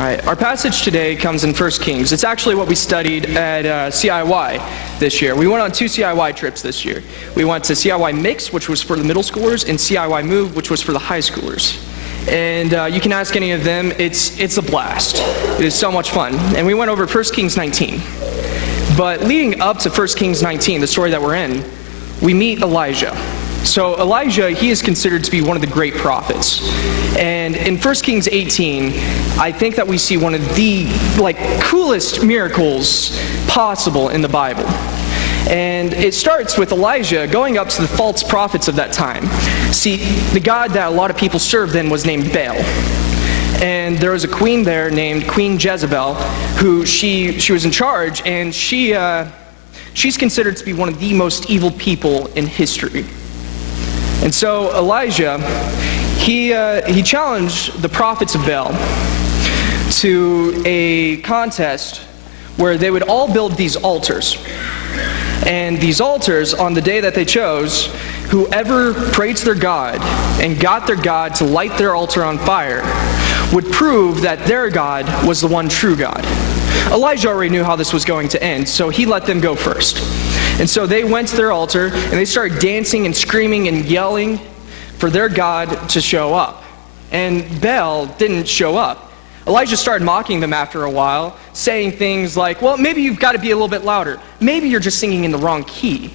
All right, our passage today comes in 1 Kings. It's actually what we studied at CIY this year. We went on 2 CIY trips this year. We went to CIY Mix, which was for the middle schoolers, and CIY Move, which was for the high schoolers. And you can ask any of them. It's a blast. It is so much fun. And we went over 1 Kings 19. But leading up to 1 Kings 19, the story that we're in, we meet Elijah. So Elijah, he is considered to be one of the great prophets. And in 1 Kings 18, I think that we see one of the coolest miracles possible in the Bible. And it starts with Elijah going up to the false prophets of that time. See, the god that a lot of people served then was named Baal. And there was a queen there named Queen Jezebel, who she was in charge, and she's considered to be one of the most evil people in history. And so Elijah, he challenged the prophets of Baal to a contest where they would all build these altars. And these altars, on the day that they chose, whoever prayed to their god and got their god to light their altar on fire would prove that their God was the one true God. Elijah already knew how this was going to end, so he let them go first. And so they went to their altar, and they started dancing and screaming and yelling for their God to show up. And Baal didn't show up. Elijah started mocking them after a while, saying things like, well, maybe you've got to be a little bit louder. Maybe you're just singing in the wrong key.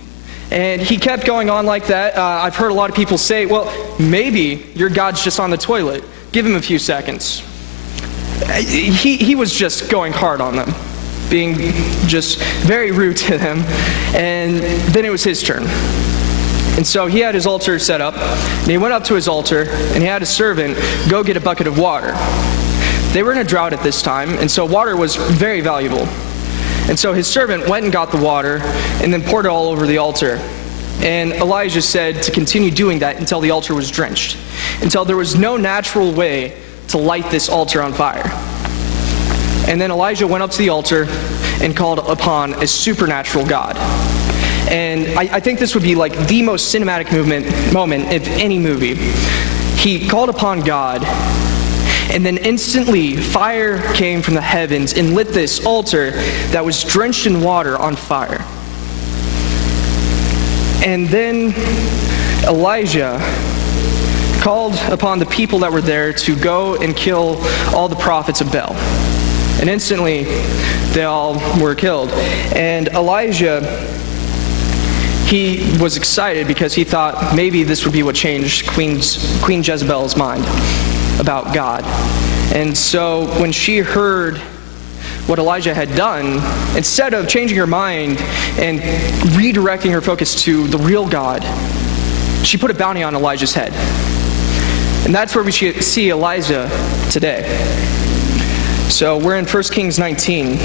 And he kept going on like that. I've heard a lot of people say, well, maybe your God's just on the toilet. Give him a few seconds. He was just going hard on them, being just very rude to them. And then it was his turn. And so he had his altar set up, and he went up to his altar, and he had a servant go get a bucket of water. They were in a drought at this time, and so water was very valuable. And so his servant went and got the water, and then poured it all over the altar. And Elijah said to continue doing that until the altar was drenched, until there was no natural way to light this altar on fire. And then Elijah went up to the altar and called upon a supernatural God. And I think this would be like the most cinematic moment of any movie. He called upon God, and then instantly fire came from the heavens and lit this altar that was drenched in water on fire. And then Elijah called upon the people that were there to go and kill all the prophets of Baal. And instantly, they all were killed. And Elijah, he was excited because he thought maybe this would be what changed Queen Jezebel's mind about God. And so when she heard what Elijah had done, instead of changing her mind and redirecting her focus to the real God, she put a bounty on Elijah's head. And that's where we see Elijah today. So we're in 1 Kings 19,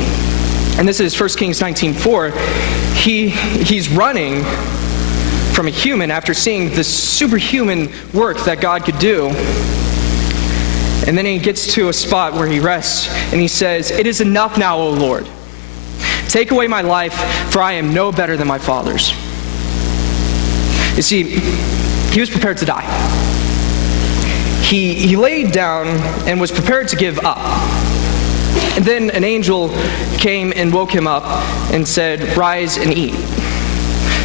and this is 1 Kings 19:4. He's running from a human after seeing the superhuman work that God could do. And then he gets to a spot where he rests, and he says, "It is enough now, O Lord. Take away my life, for I am no better than my fathers." You see, he was prepared to die. He laid down and was prepared to give up. And then an angel came and woke him up and said, "Rise and eat."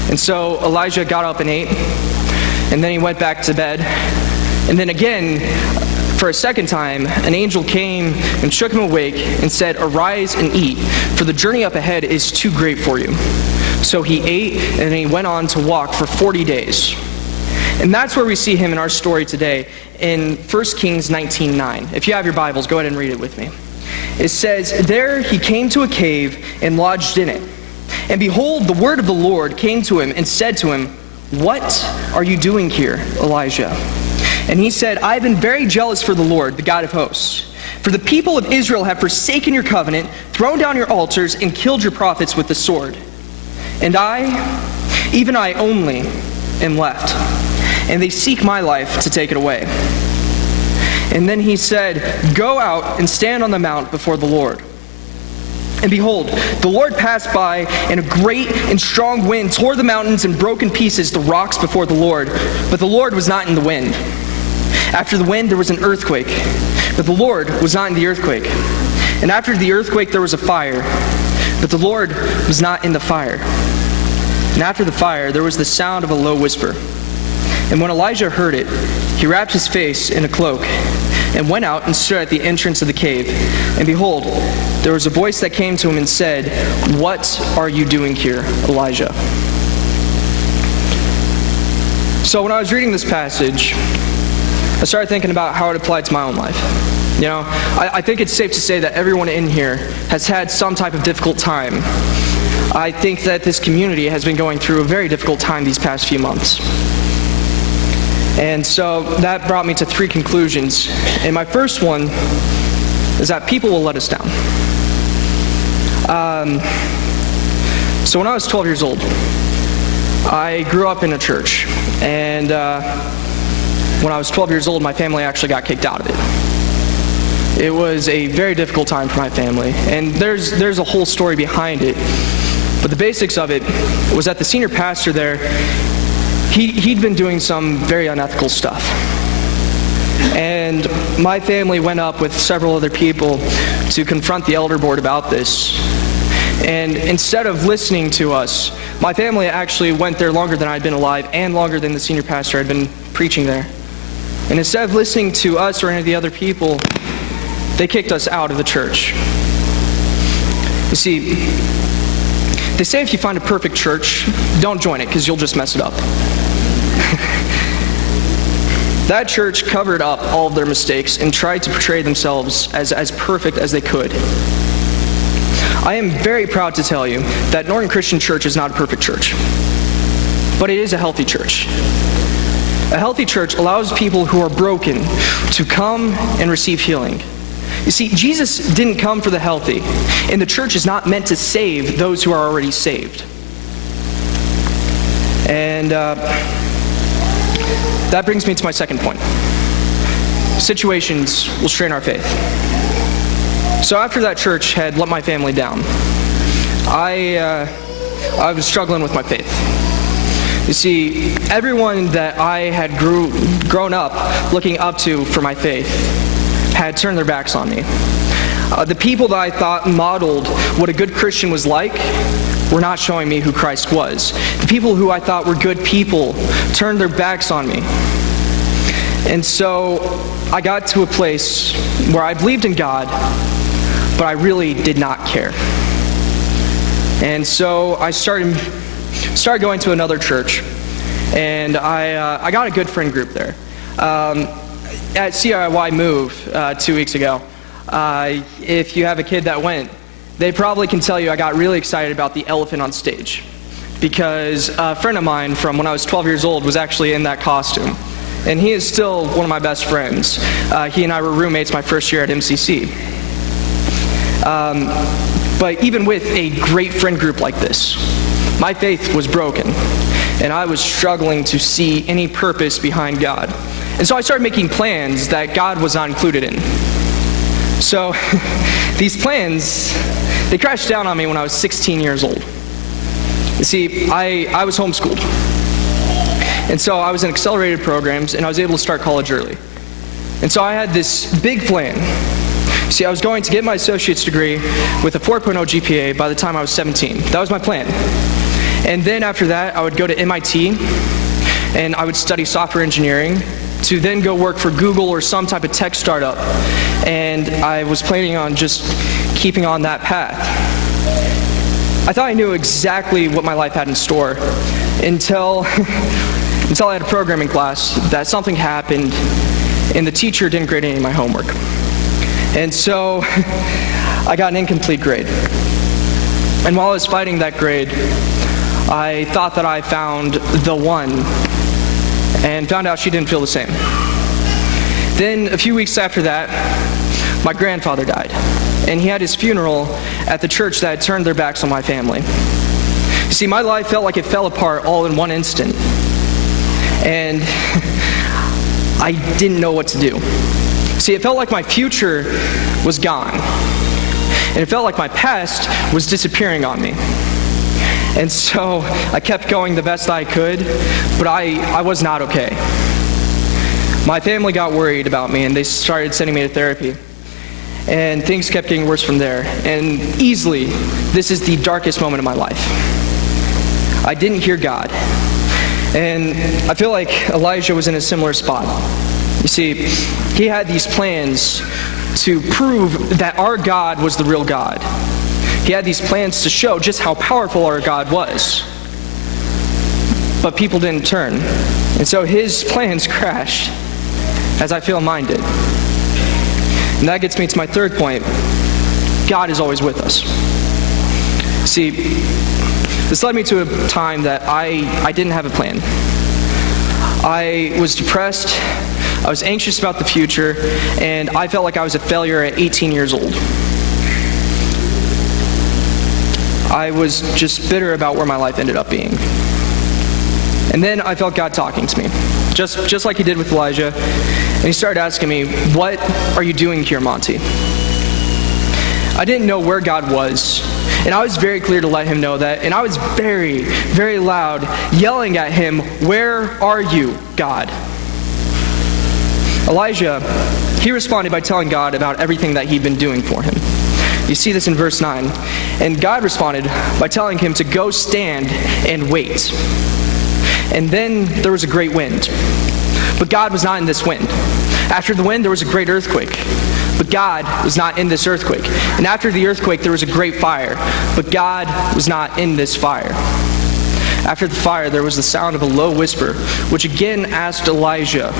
And so Elijah got up and ate, and then he went back to bed. And then again, for a second time, an angel came and shook him awake and said, "Arise and eat, for the journey up ahead is too great for you." So he ate, and he went on to walk for 40 days. And that's where we see him in our story today in 1 Kings 19:9. If you have your Bibles, go ahead and read it with me. It says, "There he came to a cave and lodged in it. And behold, the word of the Lord came to him and said to him, 'What are you doing here, Elijah?' And he said, 'I have been very jealous for the Lord, the God of hosts. For the people of Israel have forsaken your covenant, thrown down your altars, and killed your prophets with the sword. And I, even I only, am left. And they seek my life to take it away.' And then he said, 'Go out and stand on the mount before the Lord.' And behold, the Lord passed by, and a great and strong wind tore the mountains and broke in pieces the rocks before the Lord. But the Lord was not in the wind. After the wind there was an earthquake, but the Lord was not in the earthquake. And after the earthquake, there was a fire, but the Lord was not in the fire. And after the fire, there was the sound of a low whisper. And when Elijah heard it, he wrapped his face in a cloak and went out and stood at the entrance of the cave. And behold, there was a voice that came to him and said, "What are you doing here, Elijah?" So when I was reading this passage, I started thinking about how it applied to my own life. You know, I think it's safe to say that everyone in here has had some type of difficult time. I think that this community has been going through a very difficult time these past few months. And so that brought me to 3 conclusions. And my first one is that people will let us down. So when I was 12 years old, I grew up in a church. And when I was 12 years old, my family actually got kicked out of it. It was a very difficult time for my family. And there's a whole story behind it. But the basics of it was that the senior pastor there, he'd been doing some very unethical stuff. And my family went up with several other people to confront the elder board about this. And instead of listening to us, my family actually went there longer than I'd been alive and longer than the senior pastor had been preaching there. And instead of listening to us or any of the other people, they kicked us out of the church. You see, they say if you find a perfect church, don't join it because you'll just mess it up. That church covered up all of their mistakes and tried to portray themselves as perfect as they could. I am very proud to tell you that Norton Christian Church is not a perfect church, but it is a healthy church. A healthy church allows people who are broken to come and receive healing. You see, Jesus didn't come for the healthy, and the church is not meant to save those who are already saved. And that brings me to my second point. Situations will strain our faith. So after that church had let my family down, I was struggling with my faith. You see, everyone that I had grown up looking up to for my faith had turned their backs on me. The people that I thought modeled what a good Christian was like were not showing me who Christ was. The people who I thought were good people turned their backs on me. And so I got to a place where I believed in God, but I really did not care. And so I started going to another church, and I got a good friend group there. At CIY Move 2 weeks ago, if you have a kid that went, they probably can tell you I got really excited about the elephant on stage, because a friend of mine from when I was 12 years old was actually in that costume. And he is still one of my best friends. He and I were roommates my first year at MCC. But even with a great friend group like this, my faith was broken, and I was struggling to see any purpose behind God. And so I started making plans that God was not included in. So these plans, they crashed down on me when I was 16 years old. You see, I was homeschooled. And so I was in accelerated programs, and I was able to start college early. And so I had this big plan. See, I was going to get my associate's degree with a 4.0 GPA by the time I was 17. That was my plan. And then after that, I would go to MIT, and I would study software engineering to then go work for Google or some type of tech startup. And I was planning on just keeping on that path. I thought I knew exactly what my life had in store until I had a programming class that something happened and the teacher didn't grade any of my homework. And so I got an incomplete grade. And while I was fighting that grade, I thought that I found the one, and found out she didn't feel the same. Then a few weeks after that, my grandfather died, and he had his funeral at the church that had turned their backs on my family. You see, my life felt like it fell apart all in one instant, and I didn't know what to do. See, it felt like my future was gone, and it felt like my past was disappearing on me. And so I kept going the best I could, but I was not okay. My family got worried about me, and they started sending me to therapy. And things kept getting worse from there. And easily, this is the darkest moment of my life. I didn't hear God. And I feel like Elijah was in a similar spot. You see, he had these plans to prove that our God was the real God. He had these plans to show just how powerful our God was. But people didn't turn. And so his plans crashed, as I feel mine did. And that gets me to my third point. God is always with us. See, this led me to a time that I didn't have a plan. I was depressed, I was anxious about the future, and I felt like I was a failure at 18 years old. I was just bitter about where my life ended up being. And then I felt God talking to me, just like he did with Elijah. And he started asking me, "What are you doing here, Monty?" I didn't know where God was, and I was very clear to let him know that, and I was very, very loud, yelling at him, "Where are you, God?" Elijah, he responded by telling God about everything that he'd been doing for him. You see this in verse 9. And God responded by telling him to go stand and wait. And then there was a great wind. But God was not in this wind. After the wind, there was a great earthquake. But God was not in this earthquake. And after the earthquake, there was a great fire. But God was not in this fire. After the fire, there was the sound of a low whisper, which again asked Elijah,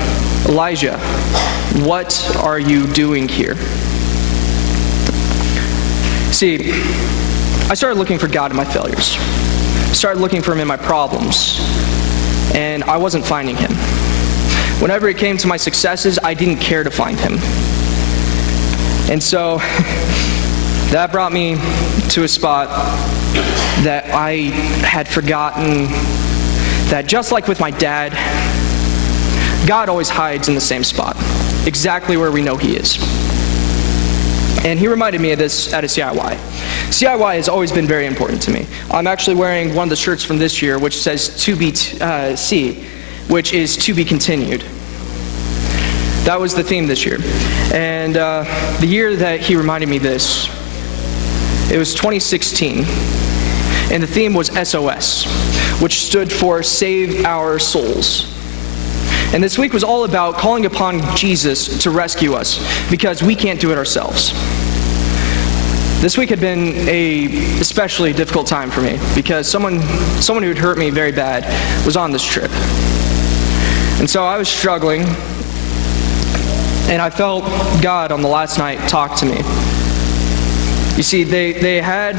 "Elijah, what are you doing here?" See, I started looking for God in my failures. I started looking for him in my problems. And I wasn't finding him. Whenever it came to my successes, I didn't care to find him. And so that brought me to a spot that I had forgotten that, just like with my dad, God always hides in the same spot, exactly where we know he is. And he reminded me of this at a CIY. CIY has always been very important to me. I'm actually wearing one of the shirts from this year, which says C, which is to be continued. That was the theme this year. And the year that he reminded me this, it was 2016. And the theme was SOS, which stood for Save Our Souls. And this week was all about calling upon Jesus to rescue us, because we can't do it ourselves. This week had been a especially difficult time for me, because someone who had hurt me very bad was on this trip. And so I was struggling, and I felt God on the last night talk to me. You see, they had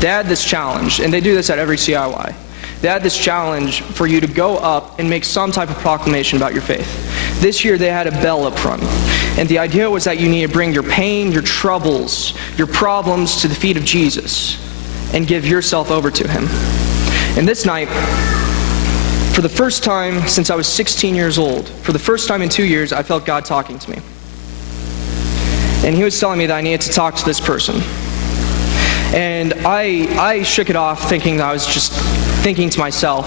this challenge, and they do this at every CIY. They had this challenge for you to go up and make some type of proclamation about your faith. This year they had a bell up front. And the idea was that you need to bring your pain, your troubles, your problems to the feet of Jesus and give yourself over to him. And this night, for the first time since I was 16 years old, for the first time in 2 years, I felt God talking to me. And he was telling me that I needed to talk to this person. And I shook it off, thinking that I was just thinking to myself,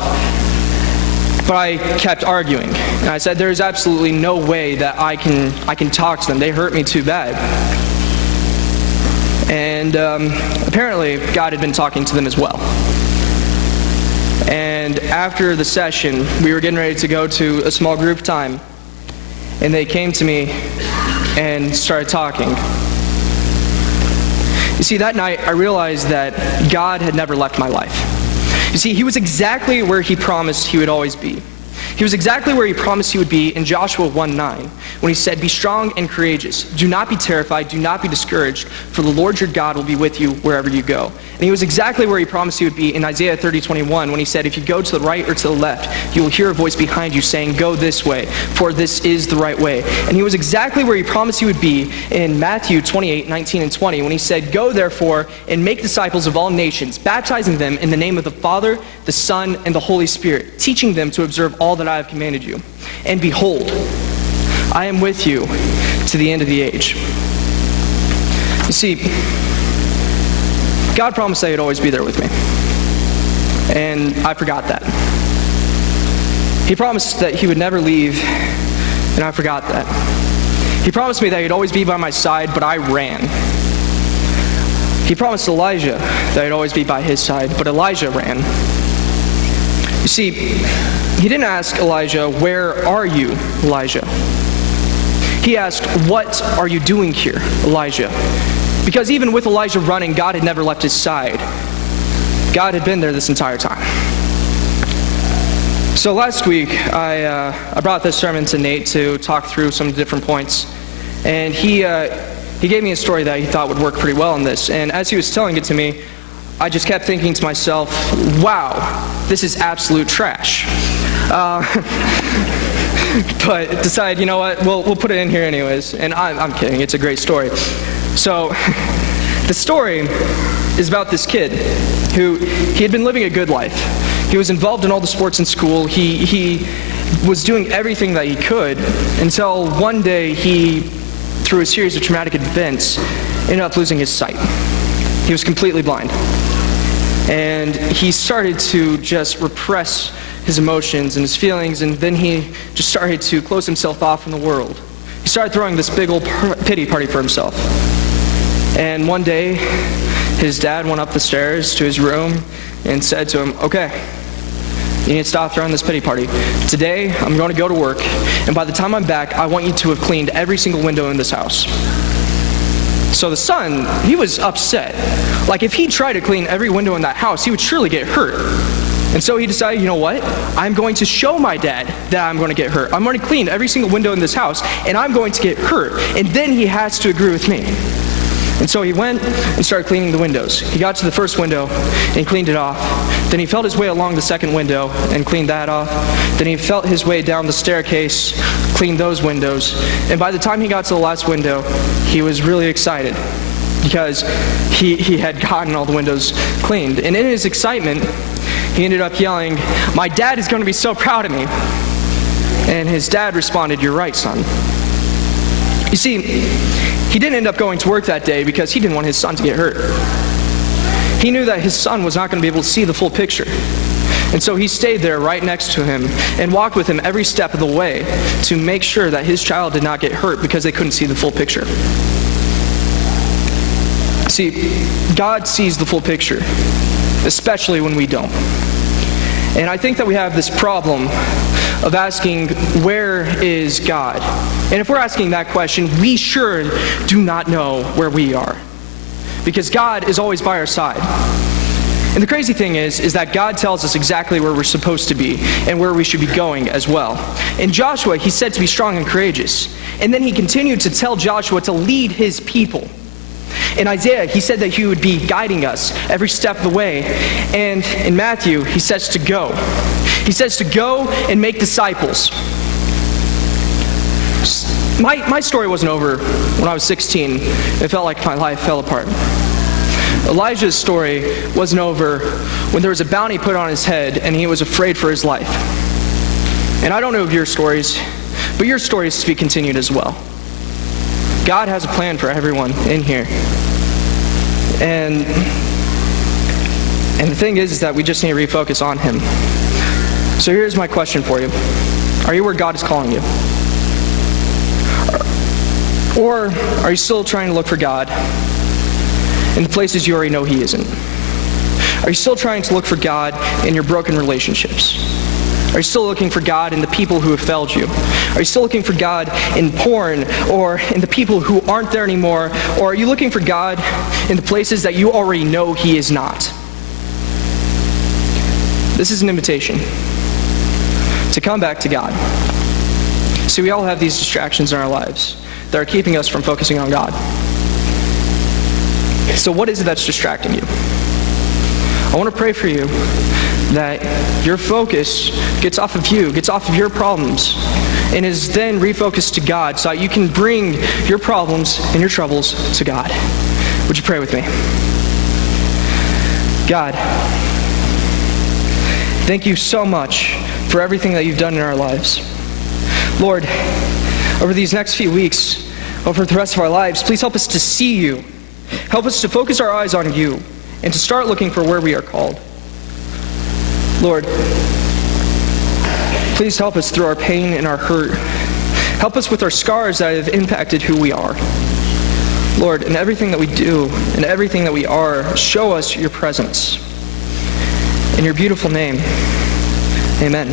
but I kept arguing. And I said, there's absolutely no way that I can talk to them. They hurt me too bad. And apparently, God had been talking to them as well. And after the session, we were getting ready to go to a small group time. And they came to me and started talking. You see, that night, I realized that God had never left my life. You see, he was exactly where he promised he would always be. He was exactly where he promised he would be in Joshua 1:9, when he said, "Be strong and courageous. Do not be terrified. Do not be discouraged, for the Lord your God will be with you wherever you go." And he was exactly where he promised he would be in Isaiah 30:21, when he said, "If you go to the right or to the left, you will hear a voice behind you saying, 'Go this way, for this is the right way.'" And he was exactly where he promised he would be in Matthew 28:19 and 20, when he said, "Go therefore and make disciples of all nations, baptizing them in the name of the Father, the Son, and the Holy Spirit, teaching them to observe all that I have commanded you. And behold, I am with you to the end of the age." You see, God promised that he'd always be there with me. And I forgot that. He promised that he would never leave, and I forgot that. He promised me that he'd always be by my side, but I ran. He promised Elijah that he'd always be by his side, but Elijah ran. You see, he didn't ask Elijah, "Where are you, Elijah?" He asked, "What are you doing here, Elijah?" Because even with Elijah running, God had never left his side. God had been there this entire time. So last week, I brought this sermon to Nate to talk through some different points. And he gave me a story that he thought would work pretty well in this. And as he was telling it to me, I just kept thinking to myself, wow, this is absolute trash. But decided, you know what, we'll put it in here anyways. And I'm kidding, it's a great story. So the story is about this kid who he had been living a good life. He was involved in all the sports in school. He was doing everything that he could until one day he, through a series of traumatic events, ended up losing his sight. He was completely blind. And he started to just repress his emotions and his feelings, and then he just started to close himself off from the world. He started throwing this big old pity party for himself. And one day, his dad went up the stairs to his room and said to him, "Okay, you need to stop throwing this pity party. Today, I'm going to go to work, and by the time I'm back, I want you to have cleaned every single window in this house." So the son, he was upset. Like, if he tried to clean every window in that house, he would surely get hurt. And so he decided, you know what? I'm going to show my dad that I'm going to get hurt. I'm going to clean every single window in this house, and I'm going to get hurt. And then he has to agree with me. And so he went and started cleaning the windows. He got to the first window and he cleaned it off. Then he felt his way along the second window and cleaned that off. Then he felt his way down the staircase, cleaned those windows. And by the time he got to the last window, he was really excited because he had gotten all the windows cleaned. And in his excitement, he ended up yelling, "My dad is going to be so proud of me." And his dad responded, "You're right, son." You see, he didn't end up going to work that day because he didn't want his son to get hurt. He knew that his son was not going to be able to see the full picture. And so he stayed there right next to him and walked with him every step of the way to make sure that his child did not get hurt because they couldn't see the full picture. See, God sees the full picture, especially when we don't. And I think that we have this problem of asking, where is God? And if we're asking that question, we sure do not know where we are. Because God is always by our side. And the crazy thing is that God tells us exactly where we're supposed to be and where we should be going as well. In Joshua, he said to be strong and courageous. And then he continued to tell Joshua to lead his people. In Isaiah, he said that he would be guiding us every step of the way. And in Matthew, he says to go. He says to go and make disciples. My story wasn't over when I was 16. It felt like my life fell apart. Elijah's story wasn't over when there was a bounty put on his head and he was afraid for his life. And I don't know of your stories, but your story is to be continued as well. God has a plan for everyone in here. And the thing is that we just need to refocus on Him. So here's my question for you. Are you where God is calling you? Or are you still trying to look for God in the places you already know He isn't? Are you still trying to look for God in your broken relationships? Are you still looking for God in the people who have failed you? Are you still looking for God in porn or in the people who aren't there anymore? Or are you looking for God in the places that you already know He is not? This is an invitation to come back to God. See, we all have these distractions in our lives that are keeping us from focusing on God. So what is it that's distracting you? I want to pray for you that your focus gets off of you, gets off of your problems, and is then refocused to God so that you can bring your problems and your troubles to God. Would you pray with me? God, thank you so much for everything that you've done in our lives. Lord, over these next few weeks, over the rest of our lives, please help us to see you. Help us to focus our eyes on you and to start looking for where we are called. Lord, please help us through our pain and our hurt Help us with our scars that have impacted who we are. Lord, in everything that we do, in everything that we are, show us your presence. In your beautiful name, amen.